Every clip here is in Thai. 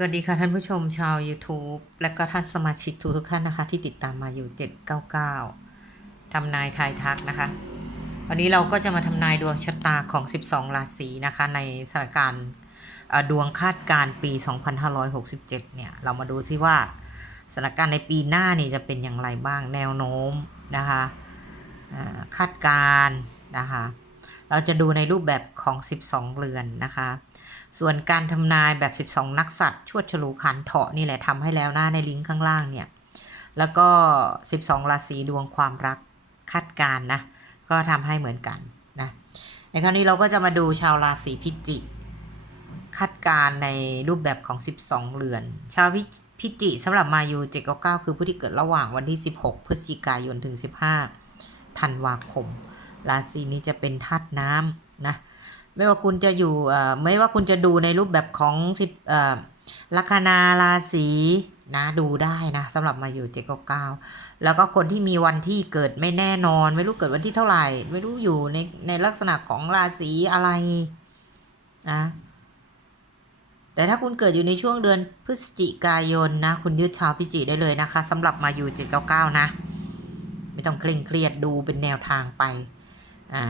สวัสดีค่ะท่านผู้ชมชาว YouTube และก็ท่านสมาชิกทุกท่านนะคะ ที่ติดตามมาอยู่ 799 ทำนายทายทักนะคะ วันนี้เราก็จะมาทำนายดวงชะตาของ 12 ราศีนะคะ ในสถานการณ์ดวงคาดการณ์ปี 2567 เนี่ย เรามาดูที่ว่าสถานการณ์ในปีหน้านี่จะเป็นอย่างไรบ้างแนวโน้มนะคะคาดการณ์นะคะ เราจะดูในรูปแบบของ 12 เรือนนะคะ ส่วนการทำนายแบบ 12 นักสัตว์ชวดฉลูขันเถาะนี่แหละทำให้แล้วหน้าในลิงก์ข้างล่างเนี่ย แล้วก็ 12 ราศีดวงความรักคาดการณ์นะ ก็ทำให้เหมือนกันนะในครั้งนี้เราก็จะมาดูชาวราศีพิจิกคาดการณ์ในรูปแบบของ 12 เรือน ชาวพิพิจิสำหรับมายู799คือผู้ที่เกิดระหว่างวันที่ 16 พฤศจิกายนถึง 15ธันวาคม ราศีนี้จะเป็นธาตุน้ำนะ ไม่ว่าคุณจะอยู่เอ่อไม่ว่าคุณจะดูในรูปแบบของสิบเอ่อลัคนาราศีนะดูได้นะสำหรับมาอยู่เจ็ดเก้าเก้าแล้วก็คนที่มีวันที่เกิดไม่แน่นอน ไม่รู้เกิดวันที่เท่าไหร่ ไม่รู้อยู่ในในลักษณะของราศีอะไรนะแต่ถ้าคุณเกิดอยู่ในช่วงเดือนพฤศจิกายนนะ คุณยึดชาวพิจิได้เลยนะคะสำหรับมาอยู่เจ็ดเก้าเก้านะ ไม่ต้องเคร่งเครียดดูเป็นแนวทางไปอ่า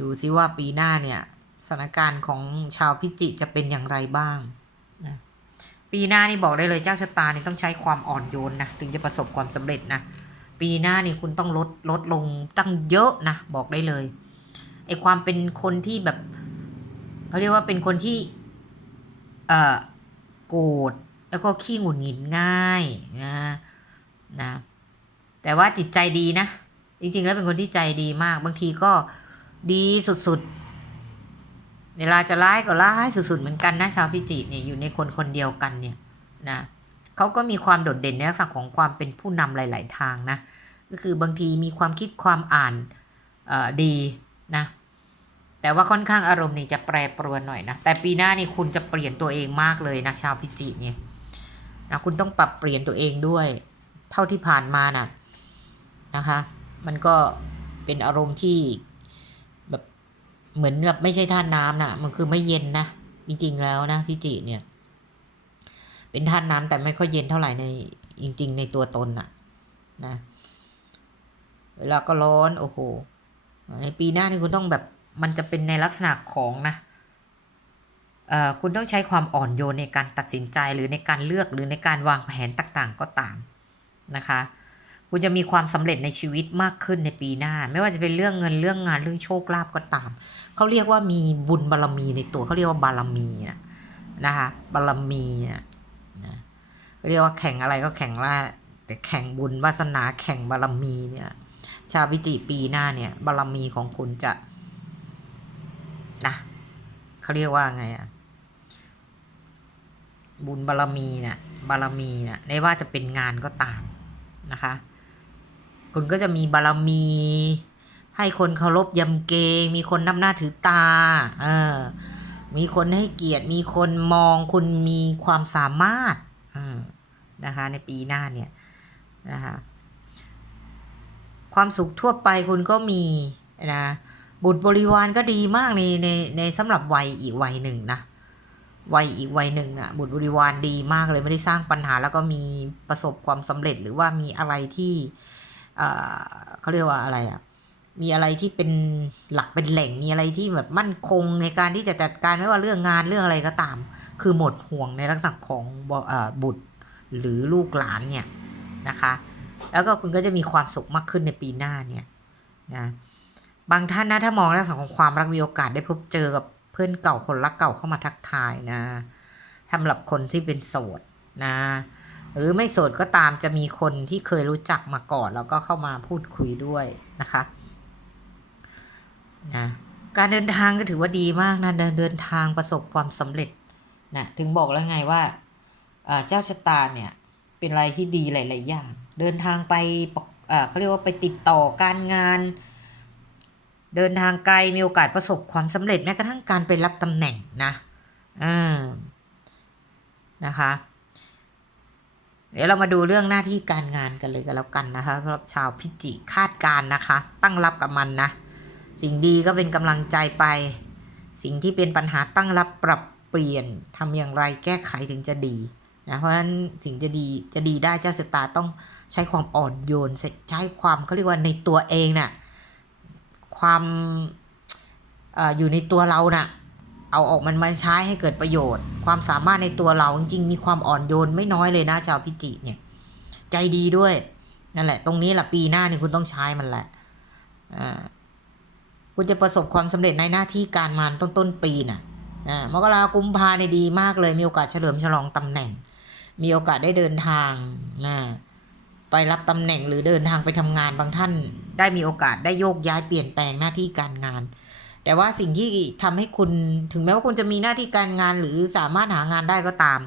ดูซิว่าปีหน้าเนี่ยสถานการณ์ของชาวพิจิจะเป็นอย่างไรบ้างนะปีหน้านี่บอกได้เลยเจ้าชะตานี่ต้องใช้ความอ่อนโยนนะถึงจะประสบความสำเร็จนะปีหน้านี่คุณต้องลดลดลงตั้งเยอะนะบอกได้เลยไอความเป็นคนที่แบบเขาเรียกว่าเป็นคนที่เอ่อโกรธแล้วก็ขี้หงุดหงิดง่ายนะนะแต่ว่าจิตใจดีนะจริงๆแล้วเป็นคนที่ใจดีมากบางทีก็ ดีสุดๆ เวลาจะร้ายก็ร้ายสุดๆ เหมือนกันนะชาวพิจิเนี่ยอยู่ในคนคนเดียวกันเนี่ยนะเขาก็มีความโดดเด่นในลักษณะของความเป็นผู้นำหลาย ๆ ทางนะก็คือบางทีมีความคิดความอ่านดีนะแต่ว่าค่อนข้างอารมณ์นี่จะแปรปรวนหน่อยนะแต่ปีหน้านี่คุณจะเปลี่ยนตัวเองมากเลยนะชาวพิจิเนี่ยนะคุณต้องปรับเปลี่ยนตัวเองด้วยเท่าที่ผ่านมานะนะคะ มันก็เป็นอารมณ์ที่ เหมือนแบบไม่ใช่ท่าตุน้ำนะมันคือไม่เย็นนะจริงๆแล้วนะพิจิเนี่ย เป็นธาตุน้ำแต่ไม่ค่อยเย็นเท่าไหร่ในจริง ๆ ในตัวตนน่ะนะเวลาก็ร้อนโอ้โหในปีหน้านี่คุณต้องแบบมันจะเป็นในลักษณะของนะเอ่อคุณต้องใช้ความอ่อนโยนในการตัดสินใจหรือในการเลือกหรือในการวางแผนต่างๆก็ตามนะคะ คุณจะมีความสำเร็จในชีวิตมากขึ้นในปีหน้า ไม่ว่าจะเป็นเรื่องเงินเรื่องงานเรื่องโชคลาภก็ตาม เขาเรียกว่ามีบุญบารรมีในตัวเขาเรียกว่าบารมีนะนะคะบารมีนะนะเรียกว่าแข่งอะไรก็แข่งว่าแต่แข่งบุญวาสนาแข่งบารมีเนี่ย ชาววิจิปีหน้าเนี่ยบารมีของคุณจะนะเขาเรียกว่าไงอะบุญบารมีเนี่ยบารมีเนี่ยไม่ว่าจะเป็นงานก็ตามนะคะ คุณก็จะมีบารมี ให้คนเคารพยำเกรงมีคนนับหน้าถือตา เออ มีคนให้เกียรติ มีคนมองคุณมีความสามารถอืมนะคะ ในปีหน้าเนี่ยนะคะความสุขทั่วไปคุณก็มีนะบุตรบริวารก็ดีมากในในในสำหรับวัยอีกวัยหนึ่งนะวัยอีกวัยหนึ่งนะบุตรบริวารดีมากเลยไม่ได้สร้างปัญหาแล้วก็มีประสบความสำเร็จหรือว่ามีอะไรที่ เออเขาเรียกว่าอะไรอะมีอะไรที่เป็นหลักเป็นแหล่งมีอะไรที่แบบมั่นคงในการที่จะจัดการไม่ว่าเรื่องงานเรื่องอะไรก็ตาม คือหมดห่วงในลักษณะของบเออบุตรหรือลูกหลานเนี่ยนะคะ แล้วก็คุณก็จะมีความสุขมากขึ้นในปีหน้าเนี่ยนะบางท่านนะถ้ามองในลักษณะของความรักมีโอกาสได้พบเจอกับเพื่อนเก่าคนรักเก่าเข้ามาทักทายนะสำหรับคนที่เป็นโสดนะ หรือไม่โสดก็ตามจะมีคนที่เคยรู้จักมาก่อน แล้วก็เข้ามาพูดคุยด้วยนะคะนะการเดินทางก็ถือว่าดีมากนะเดินเดินทางประสบความสำเร็จนะถึงบอกแล้วไงว่าเอ่อเจ้าชะตาเนี่ยเป็นอะไรที่ดีหลาย ๆ อย่าง เดินทางไปปกเอ่อเขาเรียกว่าไปติดต่อการงาน เดินทางไกลมีโอกาสประสบความสำเร็จแม้กระทั่งการไปรับตำแหน่งนะอ่านะคะ เดี๋ยวเรามาดูเรื่องหน้าที่การงานกันเลยกันแล้วกันนะคะสำหรับชาวพิจิคาดการนะคะ ตั้งรับกับมันนะ สิ่งดีก็เป็นกำลังใจไป สิ่งที่เป็นปัญหาตั้งรับปรับเปลี่ยนทำอย่างไรแก้ไขถึงจะดีนะเพราะฉะนั้นถึงจะดีจะดีได้เจ้าชะตาต้องใช้ความอ่อนโยนใช้ความเขาเรียกว่าในตัวเองน่ะความอออยู่ในตัวเราน่ะ เอาออกมันมาใช้ให้เกิดประโยชน์ ความสามารถในตัวเราจริงๆมีความอ่อนโยนไม่น้อยเลยนะชาวพิจิเนี่ย ใจดีด้วยนั่นแหละ ตรงนี้แหละปีหน้านี่คุณต้องใช้มันแหละคุณจะประสบความสำเร็จในหน้าที่การงานต้นต้นปีน่ะนะมกรากุมภาเนี่ยดีมากเลย มีโอกาสเฉลิมฉลองตำแหน่ง มีโอกาสได้เดินทางนะไปรับตำแหน่งหรือเดินทางไปทำงานบางท่าน ได้มีโอกาสได้โยกย้ายเปลี่ยนแปลงหน้าที่การงาน แต่ว่าสิ่งที่ทำให้คุณถึงแม้ว่าคุณจะมีหน้าที่การงานหรือสามารถหางานได้ก็ตาม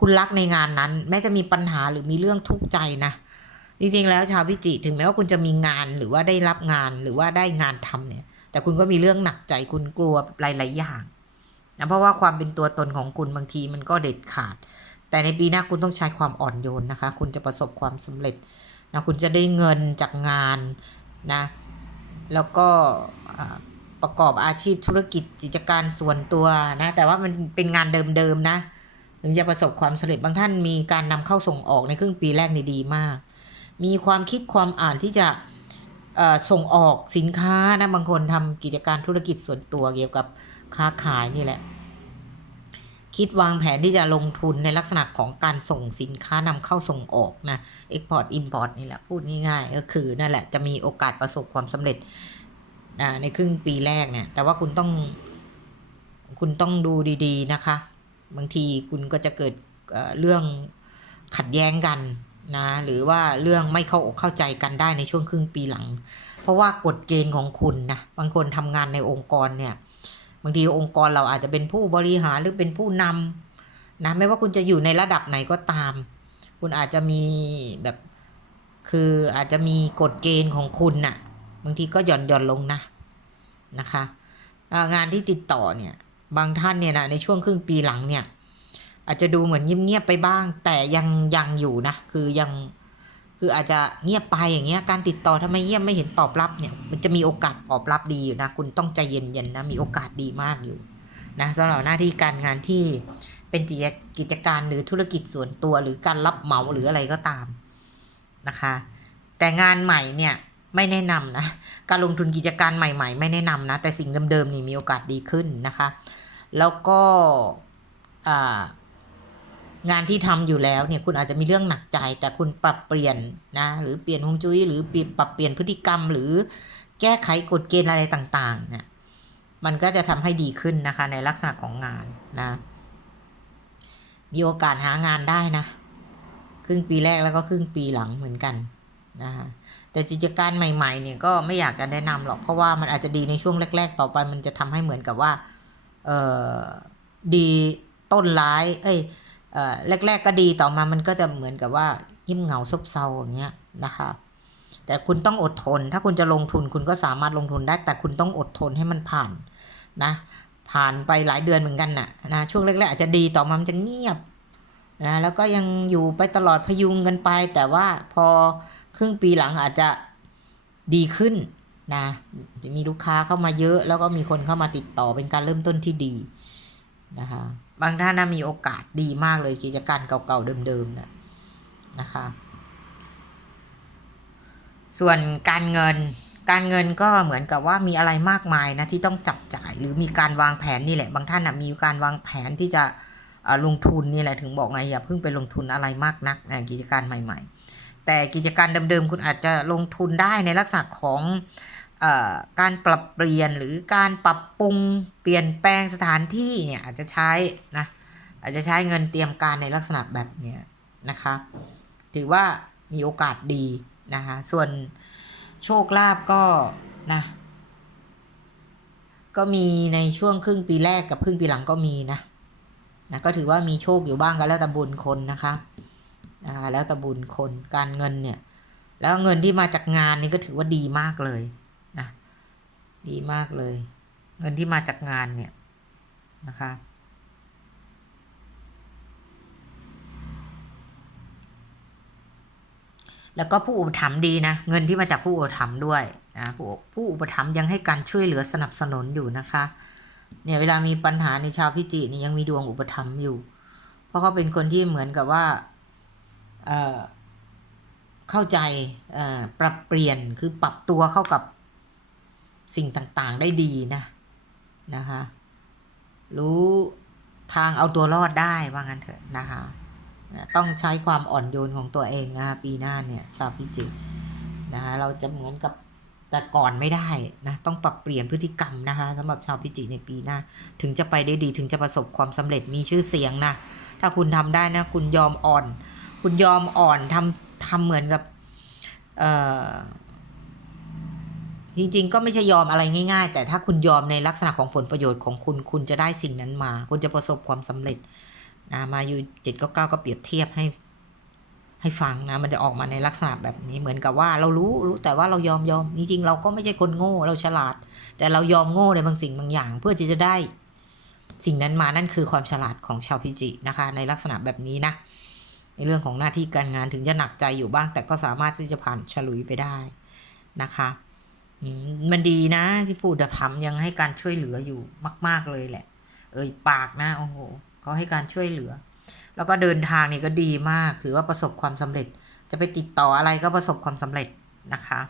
คุณรักในงานนั้น แม้จะมีปัญหาหรือมีเรื่องทุกข์ใจนะ จริงๆแล้วชาวพิจิถึงแม้ว่าคุณจะมีงานหรือว่าได้รับงานหรือว่าได้งานทำเนี่ย แต่คุณก็มีเรื่องหนักใจคุณกลัวหลาย ๆ อย่างนะเพราะว่าความเป็นตัวตนของคุณบางทีมันก็เด็ดขาด แต่ในปีหน้าคุณต้องใช้ความอ่อนโยนนะคะ คุณจะประสบความสำเร็จนะคุณจะได้เงินจากงานนะ แล้วก็ ประกอบอาชีพธุรกิจกิจการส่วนตัวนะ แต่ว่ามันเป็นงานเดิมๆนะ ถึงจะประสบความสำเร็จบางท่านมีการนำเข้าส่งออกในครึ่งปีแรกนี่ดีมาก มีความคิดความอ่านที่จะส่งออกสินค้านะบางคนทำกิจการธุรกิจส่วนตัวเกี่ยวกับค้าขายนี่แหละ คิดวางแผนที่จะลงทุนในลักษณะของการส่งสินค้านำเข้าส่งออกนะ Export Import นี่แหละพูดง่ายๆก็คือนั่นแหละจะมีโอกาสประสบความสำเร็จ นะในครึ่งปีแรกเนี่ย แต่ว่าคุณต้อง คุณต้องดูดี ๆ นะคะ บางทีคุณก็จะเกิดเรื่องขัดแย้งกันนะหรือว่าเรื่องไม่เข้าอกเข้าใจกันได้ในช่วงครึ่งปีหลัง เพราะว่ากฎเกณฑ์ของคุณนะบางคนทำงานในองค์กรเนี่ยบางทีองค์กรเราอาจจะเป็นผู้บริหารหรือเป็นผู้นำนะไม่ว่าคุณจะอยู่ในระดับไหนก็ตาม คุณอาจจะมีแบบคืออาจจะมีกฎเกณฑ์ของคุณน่ะ บางทีก็หย่อนหย่อนลงนะนะคะงานที่ติดต่อเนี่ยบางท่านเนี่ยนะในช่วงครึ่งปีหลังเนี่ยอาจจะดูเหมือนเงียบๆไปบ้าง แต่ยังยังอยู่นะคือยังคืออาจจะเงียบไปอย่างเงี้ยการติดต่อทำไมเงียบไม่เห็นตอบรับเนี่ยมันจะมีโอกาสตอบรับดีอยู่นะคุณต้องใจเย็นๆนะมีโอกาสดีมากอยู่นะสำหรับหน้าที่การงานที่เป็นกิจกิจการหรือธุรกิจส่วนตัวหรือการรับเหมาหรืออะไรก็ตามนะคะ แต่งานใหม่เนี่ย ไม่แนะนำนะ การลงทุนกิจการใหม่ๆ ไม่แนะนำนะ แต่สิ่งเดิมๆนี่มีโอกาสดีขึ้นนะคะ แล้วก็งานที่ทำอยู่แล้วเนี่ยคุณอาจจะมีเรื่องหนักใจ แต่คุณปรับเปลี่ยนนะหรือเปลี่ยนฮวงจุ้ยหรือเปลี่ยนปรับเปลี่ยนพฤติกรรม หรือแก้ไขกฎเกณฑ์อะไรต่างๆเนี่ยมันก็จะทำให้ดีขึ้นนะคะในลักษณะของงานนะมีโอกาสหางานได้นะ ครึ่งปีแรกแล้วก็ครึ่งปีหลังเหมือนกันนะคะ แต่กิจการใหม่ๆเนี่ยก็ไม่อยากจะแนะนำหรอก เพราะว่ามันอาจจะดีในช่วงแรก ๆ ต่อไป มันจะทำให้เหมือนกับว่าเออดีต้นร้าย เอ้ยเออแรก ๆ ก็ดีต่อมามันก็จะเหมือนกับว่ายิ้มเหงาซบเซาอย่างเงี้ยนะคะแต่คุณต้องอดทน ถ้าคุณจะลงทุนคุณก็สามารถลงทุนได้ แต่คุณต้องอดทนให้มันผ่านนะ ผ่านไปหลายเดือนเหมือนกันน่ะนะ ช่วงแรกๆอาจจะดีต่อมามันจะเงียบนะ แล้วก็ยังอยู่ไปตลอดพยุงกันไป แต่ว่าพอ ครึ่งปีหลังอาจจะดีขึ้นนะมีลูกค้าเข้ามาเยอะ แล้วก็มีคนเข้ามาติดต่อเป็นการเริ่มต้นที่ดีนะคะบางท่านนะมีโอกาสดีมากเลยกิจการเก่าๆเดิมๆนะนะคะ ส่วนการเงินการเงินก็เหมือนกับว่ามีอะไรมากมายนะที่ต้องจับจ่ายหรือมีการวางแผนนี่แหละบางท่านนะมีการวางแผนที่จะลงทุนนี่แหละถึงบอกไงอย่าเพิ่งไปลงทุนอะไรมากนักนะกิจการใหม่ ๆ แต่กิจการเดิมๆคุณอาจจะลงทุนได้ในลักษณะของออการปรับเปลี่ยนหรือการปรับปรุงเปลี่ยนแปลงสถานที่เนี่ยอาจจะใช้นะอาจจะใช้เงินเตรียมการในลักษณะแบบเนี้ยนะคะถือว่ามีโอกาสดีนะคะส่วนโชคลาภก็นะก็มีในช่วงครึ่งปีแรกกับครึ่งปีหลังก็มีนะนะก็ถือว่ามีโชคอยู่บ้างก็แล้วแต่บุญคนนะคะ นะคะแล้วแต่บุญคนการเงินเนี่ยแล้วเงินที่มาจากงานนี่ก็ถือว่าดีมากเลยนะดีมากเลย เงินที่มาจากงานเนี่ยนะคะแล้วก็ผู้อุปถัมภ์ดีนะ เงินที่มาจากผู้อุปถัมภ์ด้วยนะผู้ผู้อุปถัมภ์ยังให้การช่วยเหลือสนับสนุนอยู่นะคะ เนี่ยเวลามีปัญหาในชาวพิจิกนี่ยังมีดวงอุปถัมภ์อยู่ เพราะเขาเป็นคนที่เหมือนกับว่า เข้าใจปรับเปลี่ยนคือปรับตัวเข้ากับสิ่งต่างๆได้ดีนะนะคะรู้ทางเอาตัวรอดได้ว่างั้นเถอะนะคะต้องใช้ความอ่อนโยนของตัวเองนะคะปีหน้าเนี่ยชาวพิจิกนะคะเราจะเหมือนกับแต่ก่อนไม่ได้นะต้องปรับเปลี่ยนพฤติกรรมนะคะสำหรับชาวพิจิในปีหน้า ถึงจะไปได้ดีถึงจะประสบความสำเร็จมีชื่อเสียงนะถ้าคุณทำได้นะคุณยอมอ่อน คุณยอมอ่อนทำทำเหมือนกับเออจริงๆ ก็ไม่ใช่ยอมอะไรง่ายๆ แต่ถ้าคุณยอมในลักษณะของผลประโยชน์ของคุณ คุณจะได้สิ่งนั้นมา คุณจะประสบความสำเร็จนะมาอยู่เจ็ดก้าเก้าก็เปรียบเทียบให้ ให้ฟังนะมันจะออกมาในลักษณะแบบนี้เหมือนกับว่าเรารู้รู้แต่ว่าเรายอมยอมจริงๆ เราก็ไม่ใช่คนโง่เราฉลาด แต่เรายอมโง่ในบางสิ่งบางอย่าง เพื่อที่จะได้ สิ่งนั้นมานั่นคือความฉลาดของชาวพิจินะคะ ในลักษณะแบบนี้นะ ในเรื่องของหน้าที่การงานถึงจะหนักใจอยู่บ้าง แต่ก็สามารถที่จะผ่านฉลุยไปได้นะคะมันดีนะที่ผู้ทำยังให้การช่วยเหลืออยู่มาก ๆเลยแหละ เอ่ยปากนะโอ้โหเขาให้การช่วยเหลือ แล้วก็เดินทางนี่ก็ดีมาก ถือว่าประสบความสำเร็จ จะไปติดต่ออะไรก็ประสบความสำเร็จนะคะ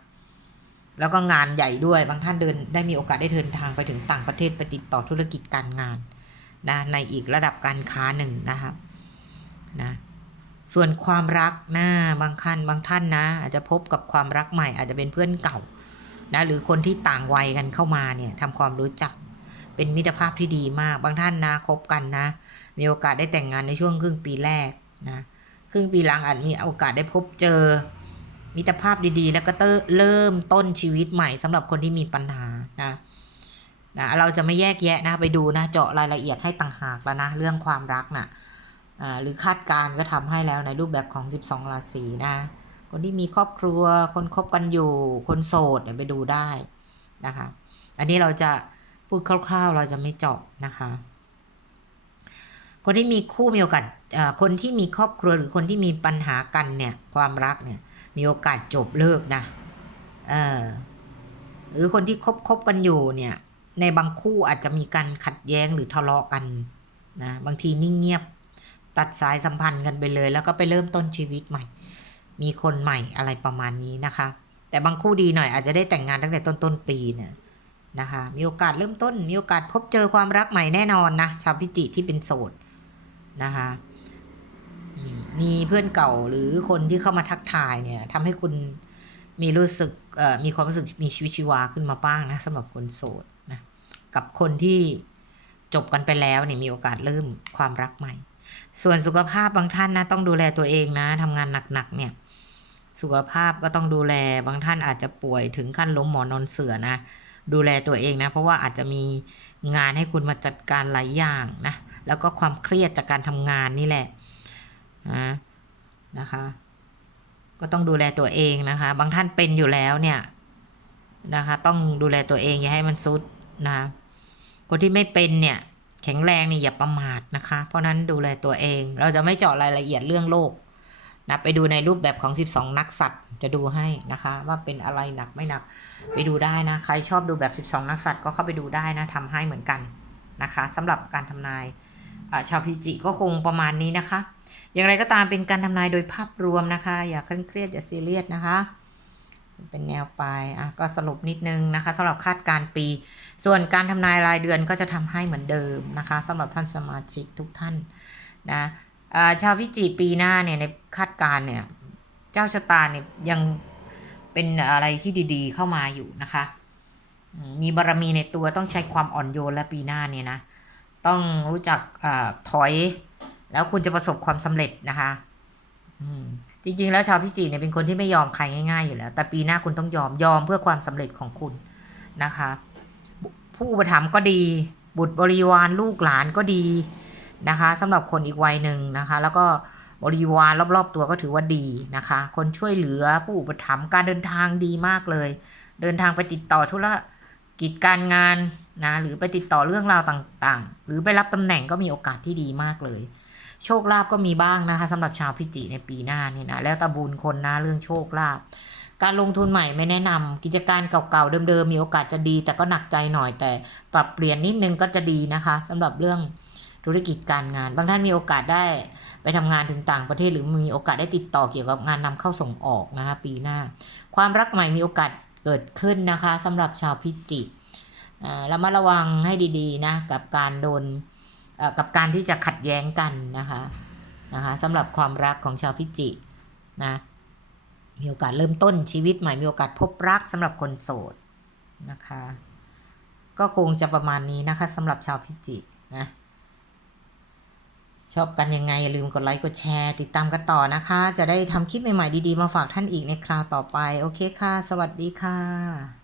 แล้วก็งานใหญ่ด้วยบางท่านเดินได้มีโอกาสได้เดินทางไปถึงต่างประเทศไปติดต่อธุรกิจการงานนะในอีกระดับการค้าหนึ่งนะครับนะ ส่วนความรักนะบางท่านบางท่านนะ อาจจะพบกับความรักใหม่ อาจจะเป็นเพื่อนเก่านะหรือคนที่ต่างวัยกันเข้ามาเนี่ยทำความรู้จักเป็นมิตรภาพที่ดีมาก บางท่านนะคบกันนะ มีโอกาสได้แต่งงานในช่วงครึ่งปีแรกนะครึ่งปีหลังอาจมีโอกาสได้พบเจอ มิตรภาพดีๆ แล้วก็เตเริ่มต้นชีวิตใหม่สำหรับคนที่มีปัญหานะนะเราจะไม่แยกแยะนะไปดูนะเจาะรายละเอียดให้ต่างหากแล้วนะเรื่องความรักนะอ่า หรือคาดการก็ทำให้แล้วในรูปแบบของ 12 ราศีนะ คนที่มีครอบครัว คนคบกันอยู่ คนโสดเนี่ยไปดูได้นะคะ อันนี้เราจะพูดคร่าว ๆ เราจะไม่เจาะนะคะ คนที่มีคู่มีโอกาสคนที่มีครอบครัวหรือคนที่มีปัญหากันเนี่ยความรักเนี่ยมีโอกาสจบเลิกนะเออหรือคนที่คบคบกันอยู่เนี่ยในบางคู่อาจจะมีการขัดแย้งหรือทะเลาะกันนะบางทีนิ่งเงียบ ตัดสายสัมพันธ์กันไปเลย แล้วก็ไปเริ่มต้นชีวิตใหม่ มีคนใหม่อะไรประมาณนี้นะคะ แต่บางคู่ดีหน่อยอาจจะได้แต่งงานตั้งแต่ต้นต้นๆปีเนี่ยนะคะ มีโอกาสเริ่มต้น มีโอกาสพบเจอความรักใหม่แน่นอนนะ ชาวพิจิที่เป็นโสดนะคะมีเพื่อนเก่าหรือคนที่เข้ามาทักทายเนี่ยทำให้คุณมีรู้สึกมีความรู้สึกมีชีวิตชีวาขึ้นมาบ้างนะสำหรับคนโสดนะกับคนที่จบกันไปแล้วเนี่ยมีโอกาสเริ่มความรักใหม่ ส่วนสุขภาพบางท่านนะต้องดูแลตัวเองนะทำงานหนักๆเนี่ย สุขภาพก็ต้องดูแลบางท่านอาจจะป่วยถึงขั้นล้มหมอนนอนเสือนะ ดูแลตัวเองนะ เพราะว่าอาจจะมีงานให้คุณมาจัดการหลายอย่างนะ แล้วก็ความเครียดจากการทำงานนี่แหละนะนะคะ ก็ต้องดูแลตัวเองนะคะ บางท่านเป็นอยู่แล้วเนี่ยนะคะ ต้องดูแลตัวเองอย่าให้มันซุดนะคนที่ไม่เป็นเนี่ย แข็งแรงนี่อย่าประมาทนะคะ เพราะนั้นดูแลตัวเอง เราจะไม่เจาะรายละเอียดเรื่องโรคนะไปดูในรูปแบบของ 12 นักสัตว์จะดูให้นะคะ ว่าเป็นอะไรหนักไม่หนักไปดูได้นะ ใครชอบดูแบบ 12 นักสัตว์ก็เข้าไปดูได้นะทำให้เหมือนกันนะคะสำหรับการทำนายชาวพิจิก็คงประมาณนี้นะคะ อย่างไรก็ตามเป็นการทำนายโดยภาพรวมนะคะ อย่าเคร่งเครียดอย่าซีเรียสนะคะ เป็นแนวไปอะก็สรุปนิดนึงนะคะสำหรับคาดการปี ส่วนการทำนายรายเดือนก็จะทำให้เหมือนเดิมนะคะสำหรับท่านสมาชิกทุกท่านนะชาวพิจิปีหน้าเนี่ยในคาดการเนี่ยเจ้าชะตาเนี่ยยังเป็นอะไรที่ดีๆเข้ามาอยู่นะคะ มีบารมีในตัวต้องใช้ความอ่อนโยนและปีหน้าเนี่ยนะต้องรู้จักอถอย แล้วคุณจะประสบความสำเร็จนะคะ อืม จริงๆ แล้วชาวพิจิกเนี่ยเป็นคนที่ไม่ยอมใครง่ายๆอยู่แล้ว แต่ปีหน้าคุณต้องยอมยอมเพื่อความสำเร็จของคุณนะคะ ผู้อุปถัมภ์ก็ดี บุตรบริวารลูกหลานก็ดีนะคะสำหรับคนอีกวัยหนึ่งนะคะ แล้วก็บริวารรอบๆตัวก็ถือว่าดีนะคะ คนช่วยเหลือผู้อุปถัมภ์การเดินทางดีมากเลย เดินทางไปติดต่อธุรกิจการงานนะหรือไปติดต่อเรื่องราวต่างๆ หรือไปรับตำแหน่งก็มีโอกาสที่ดีมากเลย โชคลาภก็มีบ้างนะคะสำหรับชาวพิจิในปีหน้านี่นะแล้วตะบุญคนนะเรื่องโชคลาภการลงทุนใหม่ไม่แนะนำกิจการเก่าๆเดิมๆมีโอกาสจะดี แต่ก็หนักใจหน่อยแต่ปรับเปลี่ยนนิดนึงก็จะดีนะคะสำหรับเรื่องธุรกิจการงาน บางท่านมีโอกาสได้ไปทำงานถึงต่างประเทศ หรือมีโอกาสได้ติดต่อเกี่ยวกับงานนำเข้าส่งออกนะคะปีหน้า ความรักใหม่มีโอกาสเกิดขึ้นนะคะสำหรับชาวพิจิกอ่าระมัดระวังให้ดีๆนะกับการโดน กับการที่จะขัดแย้งกันนะคะนะคะสำหรับความรักของชาวพิจินะมีโอกาสเริ่มต้นชีวิตใหม่มีโอกาสพบรักสำหรับคนโสดนะคะ ก็คงจะประมาณนี้นะคะสำหรับชาวพิจินะชอบกันยังไง อย่าลืมกดไลค์กดแชร์ ติดตามกันต่อนะคะ จะได้ทำคลิปใหม่ ๆ ดี ๆ มาฝากท่านอีกในคราวต่อไป โอเคค่ะ สวัสดีค่ะ